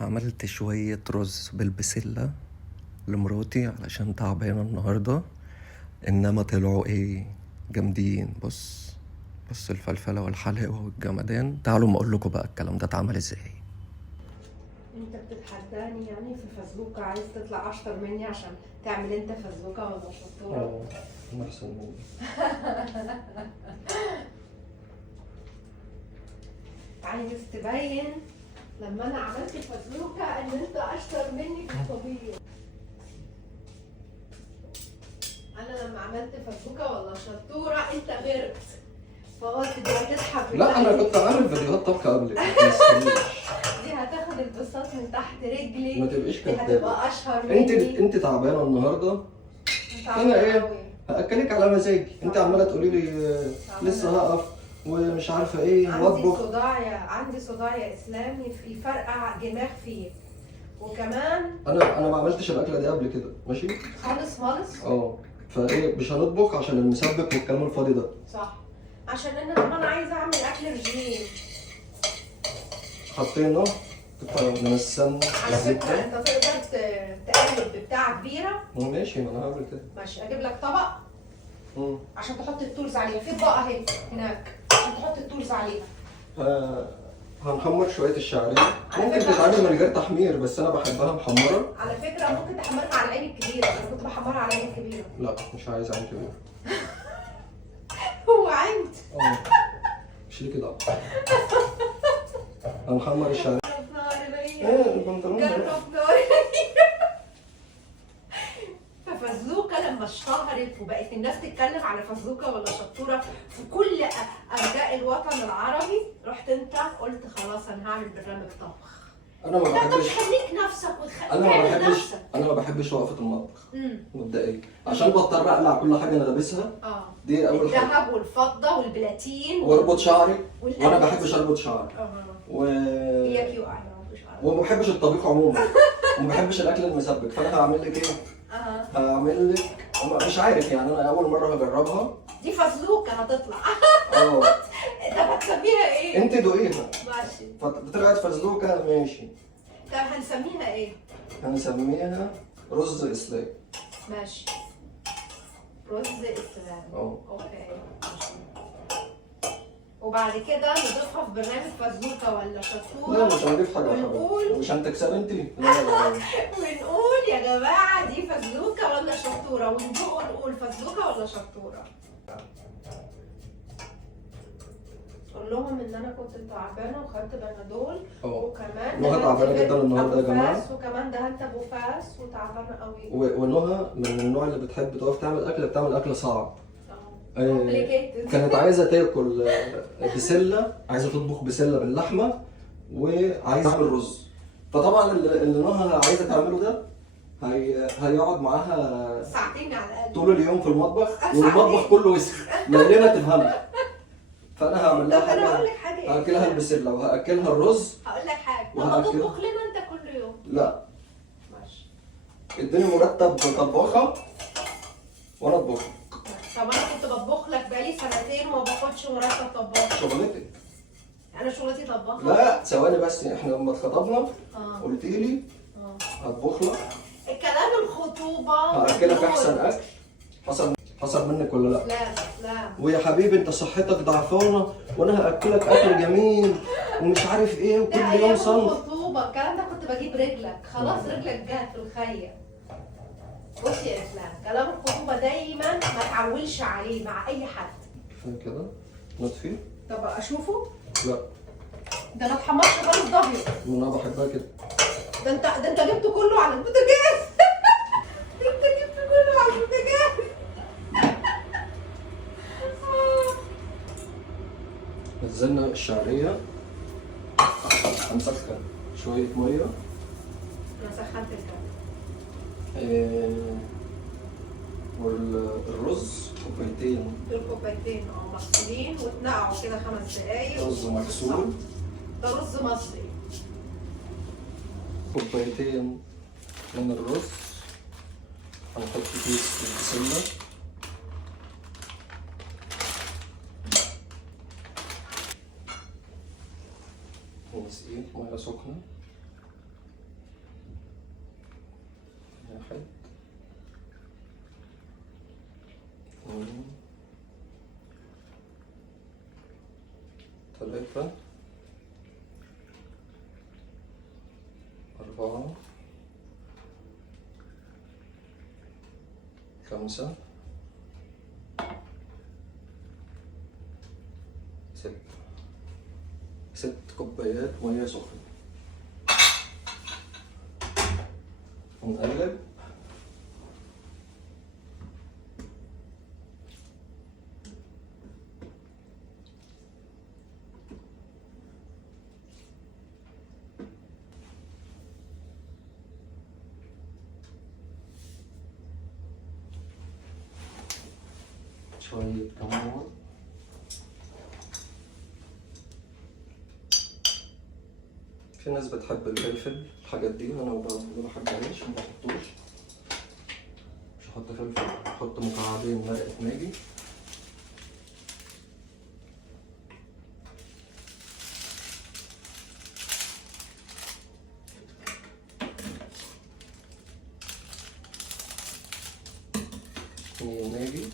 عملت شوية رز بالبسلة لمراتي علشان تعبانة النهاردة، إنما طلعوا إيه جامدين. بص الفلفلة والحلاوة والجمدان. تعالوا ما أقولكوا بقى الكلام ده اتعمل إزاي. انت بتتحداني يعني في فزلوكة، عايز تطلع اشطر مني عشان تعمل انت فزلوكة ولا شطورة؟ أنا أحسن مني. عايز تبين لما انا عملت فزلوكة ان انت اشطر مني في الطبيعي. انا لما عملت فزلوكة ولا شطورة انت غيرت، فقلت دي هتسحب. لا أنا كنت عارف فيديوهات طبخ قبلك، ما تستنيش. دي هتاخد البساط من تحت رجلي، ما تبقيش دي كدابة. هتبقى اشهر مني. أنت تعبانة النهاردة. أنا إيه؟ هأكلك على مزاجي. أنت عمالة تقولي لي لسه هقف ومش عارفة إيه وأطبخ. عندي صداع يا اسلام، يفرقع دماغ فيه. وكمان أنا ما عملتش الأكلة دي قبل كده، ماشي؟ خالص. فايه مش هنطبخ عشان المسبك والكلام الفاضي ده. صح، عشان انا كمان عايزه اعمل اكل رجيم. حطينا قطعة من السمنة على فكره انت تقدر تقلب ببتاعه كبيره. ماشي، ما انا هعمل كده. ماشي، اجيب لك طبق عشان تحط التولز عليها. في اطباق اهي هناك عشان تحط التولز عليها. هنحمر شوية الشعرية. ممكن تتعمل من غير تحمير بس انا بحبها محمرة. على فكرة ممكن تحمرها على العين الكبيرة، انا كنت بحمرها على العين الكبيرة. لا مش عايز عين كبيرة. هو عند مش ليه كده. هنحمر الشعرية. جرب نار ايه البنطلون ده؟ جرب نار. ففزلوكة لما اشتهرت وبقت الناس تتكلم على فزلوكة ولا شطورة في كل أرجاء الوطن العربي، رحت انت قلت خلاص انا هعمل برنامج طبخ. انا ما لا، طب بحبش. خليك نفسك انا تعمل ما بحبش وقفة المطبخ نفسك. مبدئيا عشان بضطر اقلع كل حاجة انا لابسها. دي اول حاجة. الذهب والفضة والبلاتين واربط شعري. والقلم. وانا ما بحبش اربط شعري. هي كيو اي وما بحبش الطبيخ عموما. وما بحبش الاكل المسبك. فانا هعمل لك ايه؟ هعمل لك مش عارف يعني. انا اول مره هجربها. دي فزلوكه هتطلع. انت هتسميها ايه؟ انت دوقيها. ماشي. طلعت فزلوكه ماشي. طب هنسميها ايه؟ هنسميها رز اسلام. ماشي، رز اسلام. اوكي. وبعد كده نضيفها في برنامج فزلوكه ولا شطوره. لا مش هنضيف حاجه. ونقول مش هتكسب انت. ونقول يا جماعه دي فزلوكه ولا شطوره، وندوق ونقول فزلوكه ولا شطوره. قول لهم ان انا كنت تعبانه وخدت بنادول. وكمان نهى تعبانه جدا النهارده يا جماعه. وكمان دهنت ابو فاس وتعبانه قوي. ونهى من النوع اللي بتحب تقف بتعمل اكل صعب. كومبليكيتد. كانت عايزه تاكل بسله، عايزه تطبخ بسله باللحمه وعايزه تعمل رز. فطبعا اللي نهى عايزه تعمله ده هيقعد معاها ساعتين على الاقل طول اليوم في المطبخ، والمطبخ كله وسخ ما تفهمش. فانا هعمل لها حاجه. هقول لك حاجه، هاكلها البسله وهاكلها الرز. هقول لك حاجه، طب تطبخ لنا انت كل يوم؟ لا ماشي، اديني مرتب طباخه وانا اطبخ. طب انا كنت بطبخ لك بقالي سنتين وما باخدش مرتب طباخ. شغلتي انا شغلتي طباخه. لا ثواني بس، احنا لما اتخطبنا قلت لي هطبخ لك. الكلام الخطوبه هاكلك احسن اكل. حصل منك ولا لا؟ لا. ويا حبيبي انت صحتك ضعفانه وانا هاكلك اكل جميل ومش عارف ايه وكل يوم صنف. الخطوبه الكلام ده كنت بجيب رجلك، خلاص رجلك جت في الخيم. بص يا اسلام، كلام الخطوبه دايما ما تعولش عليه مع اي حد. كفايه كده نطفي. طب اشوفه؟ لا ده انا اتحمرت خالص ابيض. وانا بحبها كده. ده انت جبته كله على البوتاجاز. انت جبته كله على البوتاجاز. نزلنا الشعريه، هنسخن شويه ميه. انا سخنت الكلام. والرز كوبايتين. دول كوبايتين مغسولين واتنقعوا كده 5 دقايق. رز مغسول. ده رز مصري. كوبايتين من الرز هنحط كيس البسله. ونسقيه ميه سخنه. 1 2 3 4 5 6 كوبايات ميه سخنه. ونقلب. شوية كمون. في ناس بتحب الفلفل الحاجات دي، انا ما بحبهاش، ما بحطوش. مش هحط فلفل، هحط مكعبين مرقة ماجي. ماجي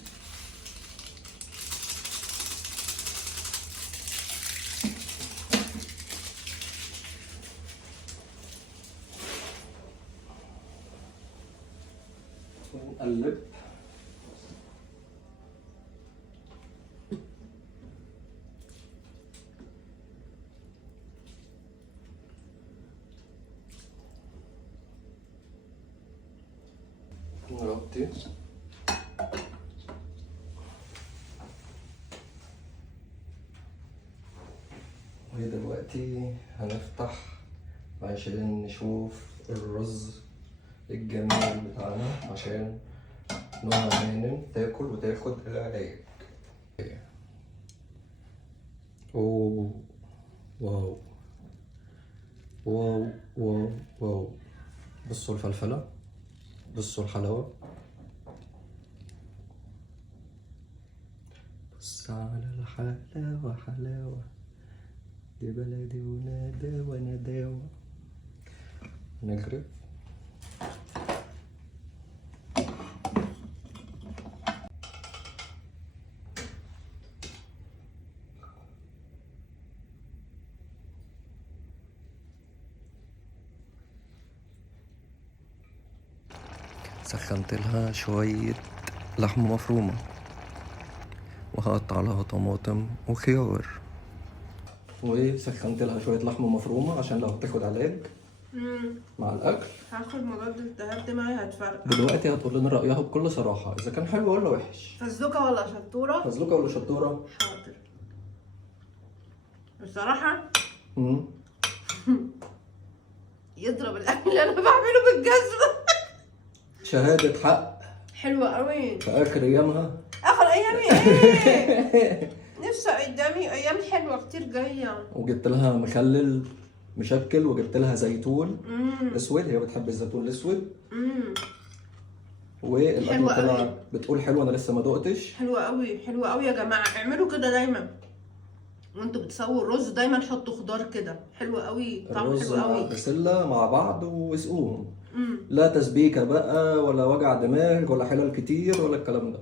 ونقلب. نغطي. ودلوقتي هنفتح عشان نشوف الرز الجميل بتاعنا، عشان نوع هانم تاكل وتاخد العلاج. اوه واو واو واو واو. بصوا الفلفلة، بصوا الحلاوة، بص على الحلاوة حلاوة، دي بلدي وناداوة نداوة. نغرف. سخنت لها شوية لحمة مفرومة، وهقطع لها طماطم وخيار. وسخنت لها شوية لحمة مفرومة عشان لو هتاخد علاج مع الأكل. هاخد مضاد التهاب، دماغي هتفرقع. دلوقتي هتقول لنا رأيها بكل صراحة، إذا كان حلو ولا وحش. فزلوكة ولا شطورة؟ فزلوكة ولا شطورة؟ حاضر. بصراحة يضرب الأكل اللي أنا بعمله بالجزمة. شهادة حق. حلوة قوي. في آخر أيامها. آخر أيامي إيه؟ لسه قدامي أيام حلوة كتير جاية. وجبت لها مخلل مشكل، وجبت لها زيتون اسود، هي بتحب الزيتون الاسود. والاكل طلع بتقول حلو، انا لسه ما دقتش. حلوة قوي، حلوة قوي يا جماعة، اعملوا كده دايما وانتوا بتسووا الرز، دايما حطوا خضار كده، حلوة قوي، طعم حلو قوي. الرز بسلة مع بعض واسقوهم. لا تسبيكة بقى ولا وجع دماغ ولا حلل كتير ولا الكلام ده.